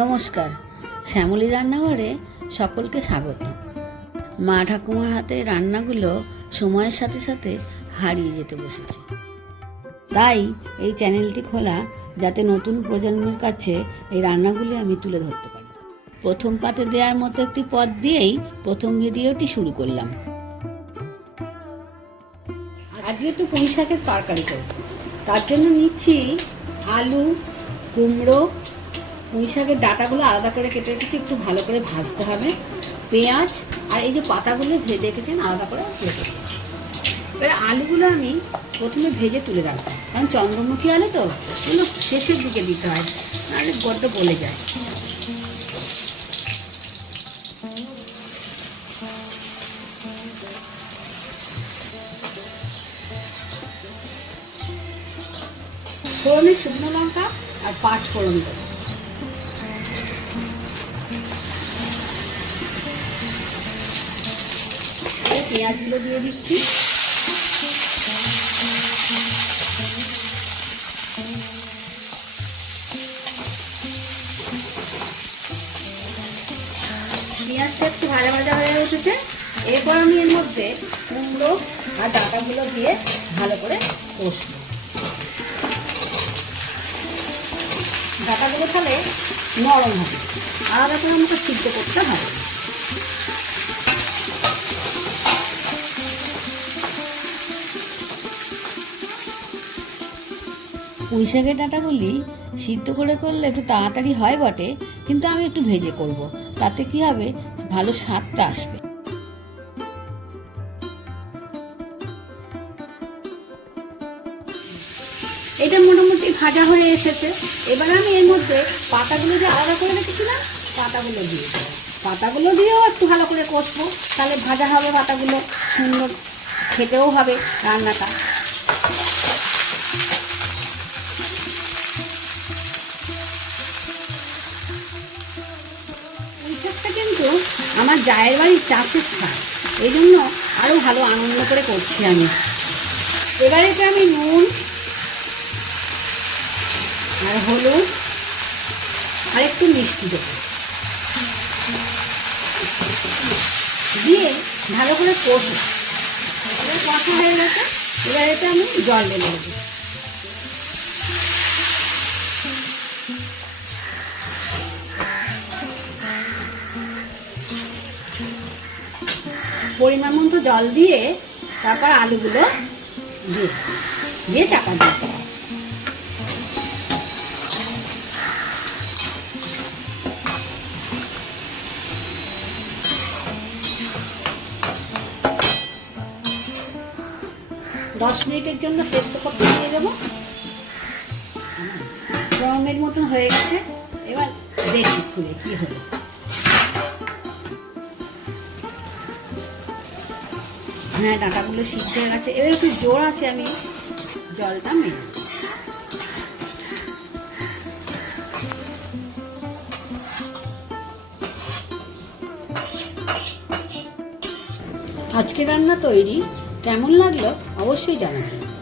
নমস্কার, শ্যামলী রান্নাঘরে সকলকে স্বাগত। মা ঠাকুমার হাতে রান্নাগুলো সময়ের সাথে সাথে হারিয়ে যেতে বসেছে। তাই এই চ্যানেলটি খোলা যাতে নতুন প্রজন্মের কাছে এই রান্নাগুলি আমি তুলে ধরতে পারি। প্রথম পাতে দেওয়ার মতো একটি পদ দিয়েই প্রথম ভিডিওটি শুরু করলাম। আজকে একটু পুঁই শাকের তরকারি করব। তার জন্য নিচ্ছি আলু, কুমড়ো পুঁই শাকের ডাটাগুলো আলাদা করে কেটে রেখেছি, একটু ভালো করে ভাজতে হবে। পেঁয়াজ আর এই যে পাতাগুলো ভেজে রেখেছেন, আলাদা করে কেটে রেখেছি। এবার আলুগুলো আমি প্রথমে ভেজে তুলে রাখব। কারণ চন্দ্রমুখী আলু তো এগুলো শেষের দিকে দিতে হয়, নাহলে বড্ড গলে যায়। ফোড়নে শুকনো লঙ্কা আর পাঁচ ফোড়ন দেবো। পেঁয়াজগুলো দিয়ে দিচ্ছি। পেঁয়াজটা একটু ভাজা ভাজা হয়ে উঠেছে। এরপর আমি এর মধ্যে কুমড়ো আর ডাটাগুলো দিয়ে ভালো করে কষবো। ডাটাগুলো তাহলে নরম হবে। আলাদা করে আমাকে সিদ্ধ করতে হবে। পুঁই শাকের ডাঁটাগুলি সিদ্ধ করে করলে একটু তাড়াতাড়ি হয় বটে, কিন্তু আমি একটু ভেজে করব। তাতে কি হবে? ভালো স্বাদটা আসবে। এটা মোটামুটি ভাজা হয়ে এসেছে। এবার আমি এর মধ্যে পাতাগুলো যে আলাদা করে রেখেছিলাম, পাতাগুলো দিয়ে পাতাগুলো দিয়েও একটু ভালো করে কষবো। তাহলে ভাজা হবে পাতাগুলো, সুন্দর খেতেও হবে রান্নাটা। আমার জায়ের বাড়ির চাষের সার। এই জন্য আরও ভালো আনন্দ করে করছি আমি। এবারে এতে আমি নুন আর হলুদ আর একটু মিষ্টি দেবো। দিয়ে ভালো করে কষবো। কষা হয়ে গেছে। এবার এতে আমি জল দেবো। পরিমাণ মতো জল দিয়ে তারপর আলুগুলো দিয়ে দিয়ে চাপা দিয়ে দশ মিনিটের জন্য সেদ্ধ করতে দিয়ে দেবো। পনেরো মিনিট মতন হয়ে গেছে। এবার দেখি খুলে কি হলো হ্যাঁ ডাঁটাগুলো সিদ্ধ হয়ে গেছে। এবার একটু জোর আছে আমি জলটা মেরে আজকে রান্না তৈরি কেমন লাগল অবশ্যই জানাবেন।